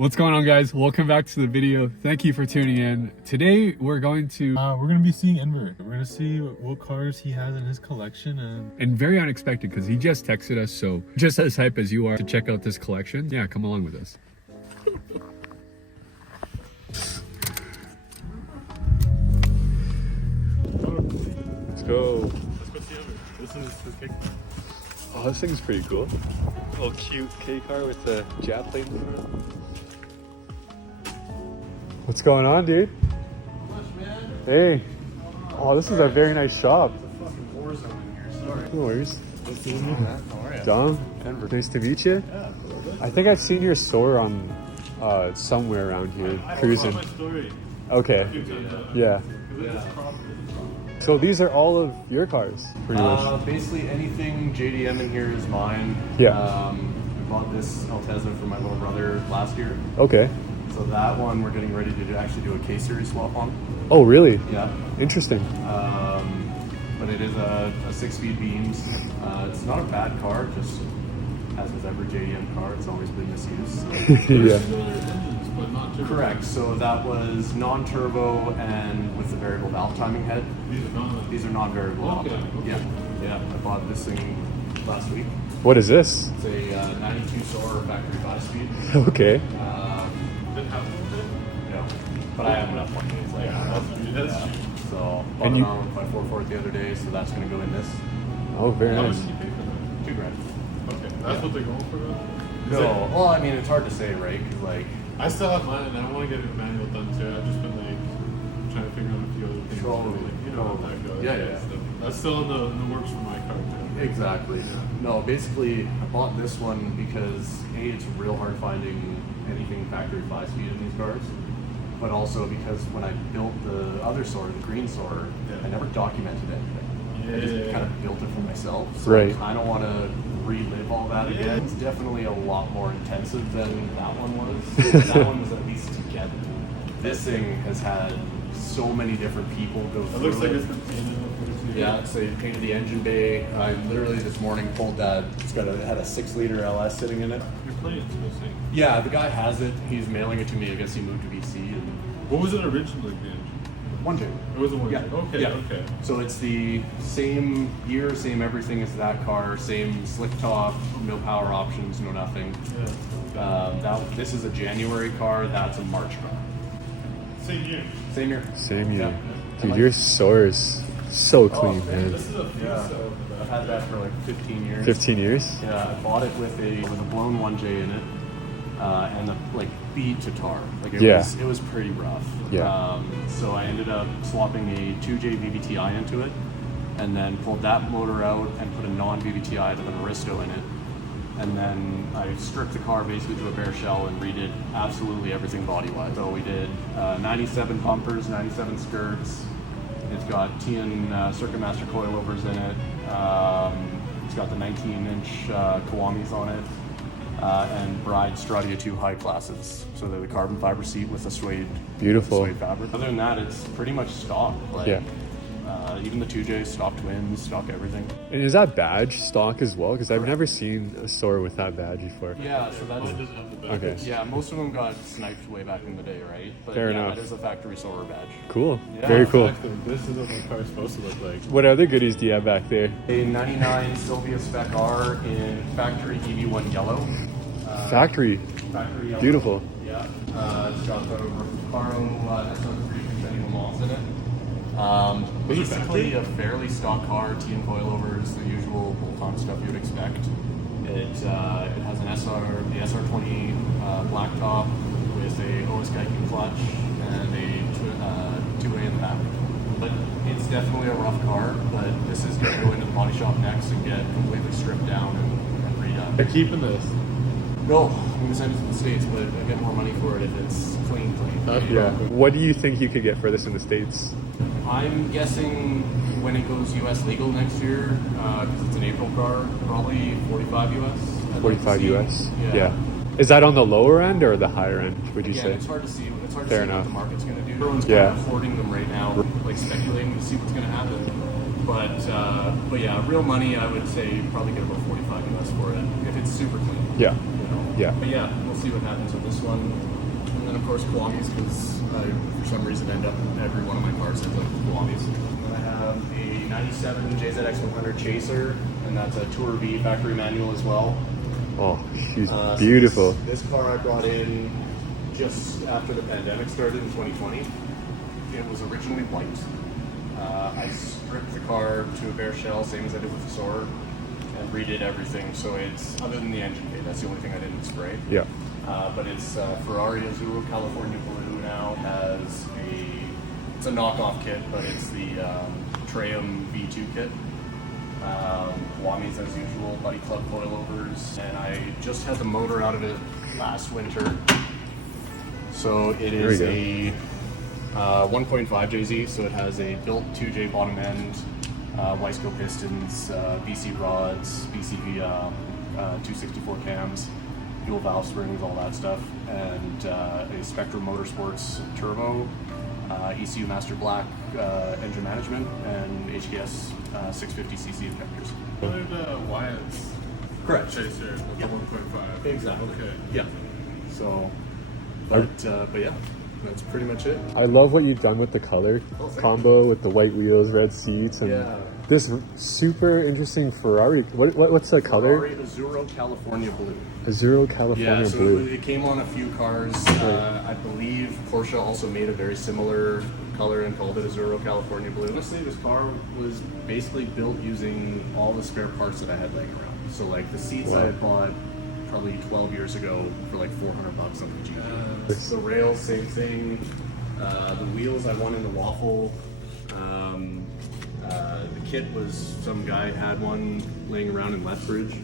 What's going on, guys? Welcome back to the video. Thank you for tuning in. Today we're going to be seeing Enver. We're gonna see what cars he has in his collection, and very unexpected because he just texted us, so just as hype as you are to check out this collection, yeah, come along with us. Let's go. let's go see Enver. This is his pick. Oh, this thing's pretty cool. Little cute K car with the Jap plate in front. What's going on, dude? Hey. Oh, this is a very nice shop. It's a fucking war zone in here. Sorry. No worries. Nice to meet you. How are you? Dom, Enver. nice to meet you. Yeah. I think I've seen your store on somewhere around here, cruising. My story. Okay. Yeah. Yeah. So these are all of your cars, pretty much. Basically anything JDM in here is mine. Yeah. I bought this Altezza for my little brother last year. Okay. So that one we're getting ready to actually do a K-Series swap on. Oh, really? Yeah. Interesting. But it is a 6-speed beams. It's not a bad car, just as with every JDM car, it's always been misused. So. Yeah. Correct. So that was non-turbo and with the variable valve timing head. These are non-variable. Okay. Yeah. I bought this thing last week. What is this? It's a 92 SOAR factory 5-speed. Okay. Yeah. But I have enough money. It's like, That's true. So bought And it you- on my 4 the other day, so that's going to go in this. Oh, very How much nice. did you pay for that? $2,000. Okay, that's what they're going for though? No, well, I mean, it's hard to say, right? Because like, I still have mine and I want to get a manual done too. I've just been like trying to figure out a few other things. Totally. Like, you know how that goes. Yeah. So that's still in the works for my car too. exactly. Yeah. No, basically, I bought this one because A, it's real hard finding anything factory 5-speed in these cars. But also because when I built the other SOAR, the green SOAR, Yeah. I never documented anything. I just Yeah. kind of built it for myself. So Right. I kind of want to relive all that again. It's definitely a lot more intensive than that one was. That one was at least together. This thing has had so many different people go It through looks like it. it's been painted up. Yeah, so you painted the engine bay. I literally this morning pulled that. It had a 6-liter LS sitting in it. Your plane's missing. Yeah, the guy has it. He's mailing it to me. I guess he moved to BC. And What was it originally, the engine? 1J. It was a one. Yeah. Okay, Yeah. okay. So it's the same year, same everything as that car. Same slick top, no power options, no nothing. Yeah. This is a January car. That's a March car. Same year. Same year. Same year. Yeah. Dude, your store is so clean, man. This is a few Yeah. so I've had that for like 15 years. 15 years? Yeah, I bought it with a blown 1J in it, and the like beat to tar. Like it was pretty rough. Yeah. So I ended up swapping a 2J VVTi into it, and then pulled that motor out and put a non-VVTi with an Aristo in it, and then I stripped the car basically to a bare shell and redid absolutely everything body-wise. So we did 97 bumpers, 97 skirts. It's got TN Circuit Master coilovers in it. It's got the 19-inch Kawamis on it. And Bride Stradia 2 high classes. So they're the carbon fiber seat with a suede, Beautiful. suede fabric. Other than that, it's pretty much stock. Like, Yeah. Even the 2J, stock twins, stock everything. And is that badge stock as well? Because I've never seen a store with that badge before. Yeah, so It that's... doesn't have the back. Okay. Yeah, most of them got sniped way back in the day, right? But Fair yeah, enough. that is a factory SOAR badge. Cool. Yeah. Very cool. Exactly. This is what my car is supposed to look like. What other goodies do you have back there? A 99 Sylvia Spec R in factory EV1 yellow. Factory. Factory yellow. Beautiful. Yeah. It's got the Recaro SR3 Benny Lamont in it. Basically a fairly stock car, TN coilovers, the usual bolt-on stuff you would expect. It has an the SR20 blacktop with a OS Geico clutch and a 2A in the back. But it's definitely a rough car, but this is going to go into the body shop next and get completely stripped down and redone. They're keeping this. No, I'm going to send it to the States, but I get more money for it if it's clean. Yeah. What do you think you could get for this in the States? I'm guessing when it goes US legal next year, because it's an April car, probably 45 US. I'd like 45 to see. US? Yeah. Is that on the lower end or the higher end, would you Again, say? it's hard to see. It's hard to Fair see enough. what the market's going to do. Everyone's Yeah. kind of hoarding them right now, like speculating to see what's going to happen. But yeah, real money, I would say probably get about 45 US for it if it's super clean. Yeah. You know? Yeah. But yeah, we'll see what happens with this one. And then of course Kiwamis, because I for some reason end up every one of my cars has like Kiwamis. And I have a 97 JZX 100 Chaser, and that's a Tour V factory manual as well. Oh, she's beautiful. So this car I brought in just after the pandemic started in 2020. It was originally white. I stripped the car to a bare shell, same as I did with the Soarer, and redid everything. So it's, other than the engine bay, that's the only thing I didn't spray. Yeah. But it's Ferrari Azzurro California Blue now. It's a knockoff kit, but it's the Triumph V2 kit. Kiwamis as usual, Buddy Club coilovers, and I just had the motor out of it last winter. So it is a 1.5 JZ, so it has a built 2J bottom end, Wiseco pistons, BC rods, BC 264 cams, dual valve springs, all that stuff, and a Spectrum Motorsports turbo, ECU Master Black engine management, and HKS 650cc injectors. What are the Wyatts? Correct. Chaser with the 1.5. Exactly. Okay. Yeah. So, but yeah, that's pretty much it. I love what you've done with the color combo with the white wheels, red seats, and Yeah. this super interesting Ferrari. What's the color? Ferrari Azzurro California Blue. Azzurro California Yeah, so Blue. it came on a few cars. I believe Porsche also made a very similar color and called it Azzurro California Blue. Honestly, this car was basically built using all the spare parts that I had laying around. So like the seats I had bought probably 12 years ago for like $400 on the GP. The rails, same thing. The wheels I won in the waffle. The kit was some guy had one laying around in Lethbridge.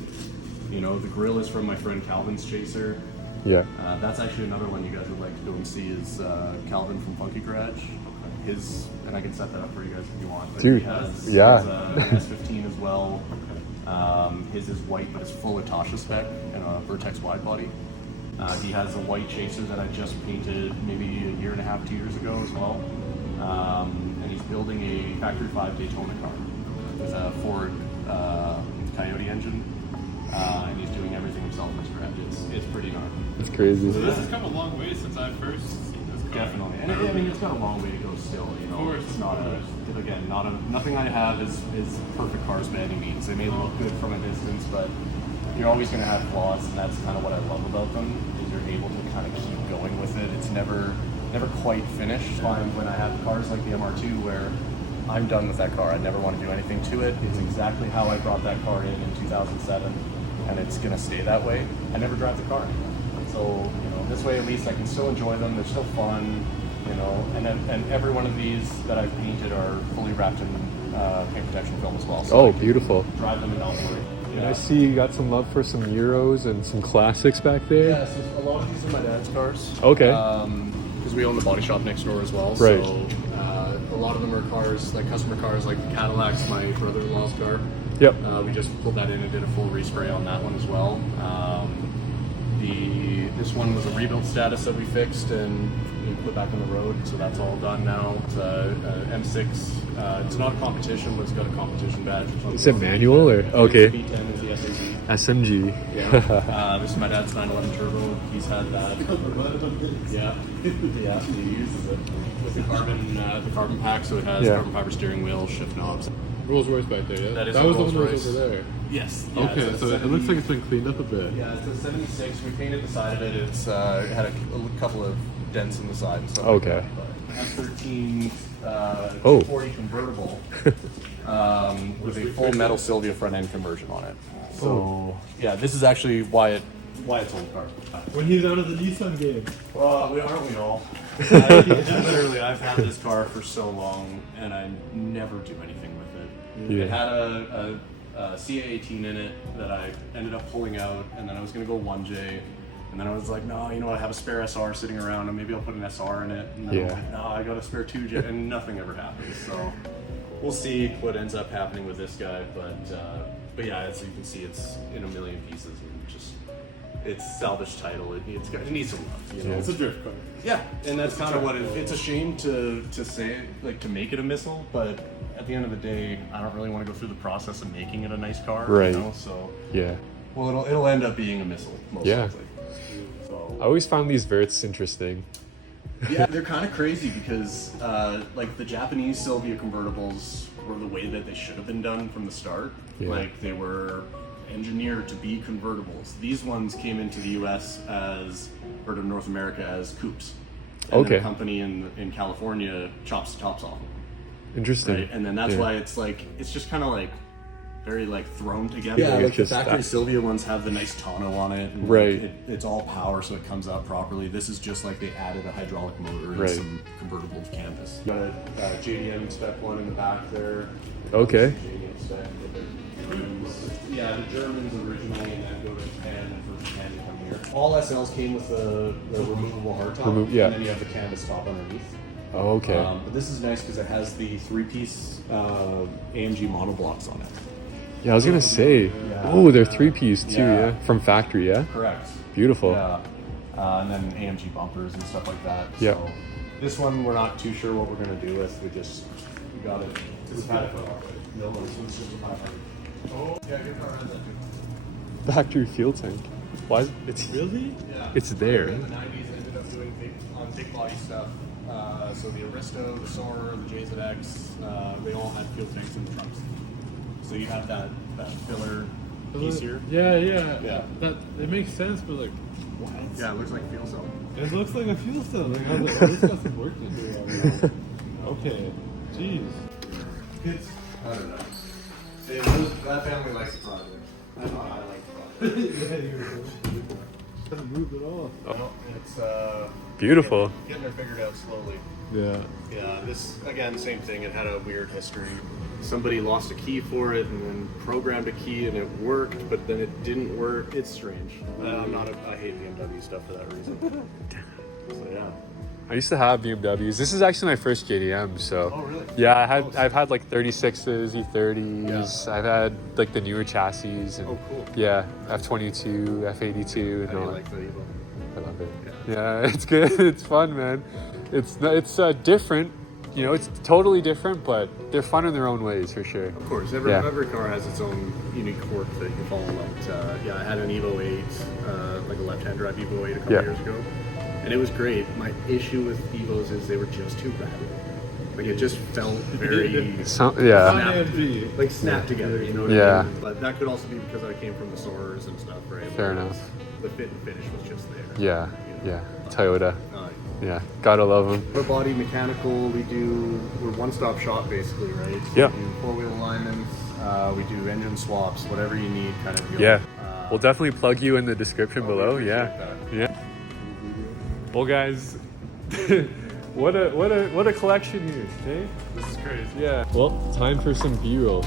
You know, the grill is from my friend Calvin's Chaser. Yeah. That's actually another one you guys would like to go and see is Calvin from Funky Garage. And I can set that up for you guys if you want. But Dude, he has, yeah. an S15 as well. His is white, but it's full Tasha spec and a Vertex wide body. He has a white Chaser that I just painted maybe a year and a half, 2 years ago as well. And he's building a Factory 5 Daytona car with a Ford Coyote engine. And he's doing everything himself from scratch. It's pretty gnarly. It's crazy. So this has come a long way since I first seen this car. Definitely, and I mean it's got a long way to go still. You know, Of course, it's not nothing I have is perfect cars by any means. They may look good from a distance, but you're always going to have flaws, and that's kind of what I love about them. Is you're able to kind of keep going with it. It's never quite finished. Fine when I have cars like the MR2 where I'm done with that car. I never want to do anything to it. It's exactly how I brought that car in 2007, and it's going to stay that way. I never drive the car anymore. So, you know, this way at least I can still enjoy them. They're still fun, you know, and every one of these that I've painted are fully wrapped in paint protection film as well. So Oh, I can beautiful. drive them and not worry. And I see you got some love for some Euros and some classics back there. Yeah, so a lot of these are my dad's cars. Okay. Because we own the body shop next door as well. Right. So a lot of them are cars, like customer cars, like the Cadillac's my brother-in-law's car. Yep. We just pulled that in and did a full respray on that one as well. This one was a rebuild status that we fixed and put back on the road, so that's all done now. It's a M6. It's not a competition, but it's got a competition badge. Is it manual or okay? V10 is the SAG. SMG. Yeah. This is my dad's 911 turbo. He's had that. Yeah. Yeah. He uses it with the carbon pack, so it has carbon fiber steering wheel, shift knobs. Rolls Royce back there, yeah? That is that a was the Rolls one that Royce. was over there. Yes. Yeah, Okay, it's a so it 70 looks like it's been cleaned up a bit. Yeah, it's a 76. We painted the side of it. It's it had a couple of dents in the side and stuff. Okay. Like that. But S13 240 convertible with a full metal Sylvia front end conversion on it. So yeah, this is actually Wyatt's old car. When he's out of the Nissan game. Well, aren't we all? Literally, I've had this car for so long, and I never do anything with it. Yeah. It had a CA18 in it that I ended up pulling out, and then I was going to go 1J, and then I was like, no, you know what, I have a spare SR sitting around, and maybe I'll put an SR in it, and then I'm like, no, I got a spare 2J, and nothing ever happens, so we'll see what ends up happening with this guy, but yeah, as you can see, it's in a million pieces, and just, it's salvage title, it needs some love, you know? It's a drift car. Yeah, and that's kind of what it's a shame to say, like, to make it a missile, but at the end of the day, I don't really want to go through the process of making it a nice car, Right. you know, so, Yeah. well, it'll end up being a missile, most likely. So, I always found these verts interesting. Yeah, they're kind of crazy because like the Japanese Sylvia convertibles were the way that they should have been done from the start. Yeah. Like they were engineered to be convertibles. These ones came into the US as, or to North America as coupes. And then Okay. a company in California chops the tops off. Interesting. Right? And then that's Yeah. why it's like, it's just kind of like very like thrown together. Yeah, like it's the just factory that. Sylvia ones have the nice tonneau on it. And Right. Like it's all power, so it comes out properly. This is just like they added a hydraulic motor and Right. some convertible canvas. Got a JDM spec one in the back there. Okay. JDM spec. Yeah, the Germans originally, and then go to Japan, and from Japan to come here. All SLs came with the removable hardtop, yeah. and then you have the canvas top underneath. Oh, okay. But this is nice because it has the three-piece AMG monoblocks on it. Yeah, I was gonna say. Yeah. Oh, they're 3-piece too. Yeah. Yeah. From factory. Yeah. Correct. Beautiful. Yeah. And then AMG bumpers and stuff like that. Yeah. So this one we're not too sure what we're gonna do with. We got it. We've had it for a while. No, this one's just a 500. Oh, yeah, your car has that too. Factory fuel tank. Why? It's Really? Yeah. It's there. In the 90s, ended up doing big body stuff. So the Aristo, the Soarer, the JZX, they all had fuel tanks in the trunks. So you have that filler piece here. Yeah, yeah. Yeah. That it makes sense, but like, what? Yeah, it looks like a fuel cell. It looks like a fuel cell. Like, I was like, oh, this got some work to do. Okay. Jeez. It's, I don't know. That family likes the project. I know I like the project. Yeah, you doesn't move at all. No, it's beautiful. getting it figured out slowly. Yeah. Yeah, this again, same thing. It had a weird history. Somebody lost a key for it and then programmed a key and it worked, but then it didn't work. It's strange. I hate BMW stuff for that reason. So yeah. I used to have BMWs. This is actually my first JDM, so. Oh really? Yeah, I've had like 36s, E30s. Yeah. I've had like the newer chassis. And, Oh cool. Yeah, F22, F82, and How do you all. like the Evo? I love it. Yeah, it's good. It's fun, man. It's different. You know, it's totally different, but they're fun in their own ways for sure. Of course, Yeah. every car has its own unique quirk that you follow. Like, yeah, I had an Evo 8, like a left-hand drive Evo 8 a couple Yeah. years ago, and it was great. My issue with Evos is they were just too rapid. Like it just felt very AMG. snapped together. You know what Yeah. I mean? But that could also be because I came from the Soarers and stuff, right? Fair Where enough. The fit and finish was just there. Yeah, You know? yeah. Toyota. Uh, Yeah, gotta love them. Autobody, mechanical, we're one-stop shop basically, right? So Yeah. we do four-wheel alignments, we do engine swaps, whatever you need kind of deal. Yeah, we'll definitely plug you in the description below. we Yeah, appreciate yeah. Well, guys, what a collection here, eh? This is crazy. Yeah. Well, time for some B-roll.